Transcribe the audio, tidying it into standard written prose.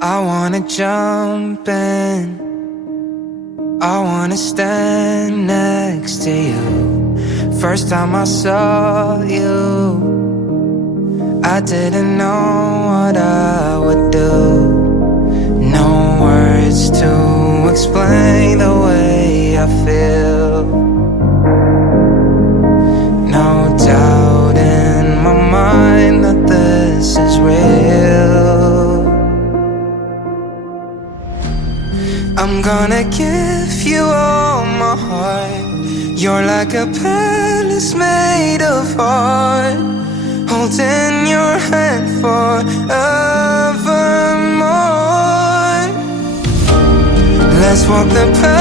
I wanna jump in, I wanna stand next to you. First time I saw you, I didn't know what I would do. No words to explain the way I feel. No doubt in my mind that this is real. I'm gonna give you all my heart. You're like a palace made of heart, holding your hand forevermore. Let's walk the path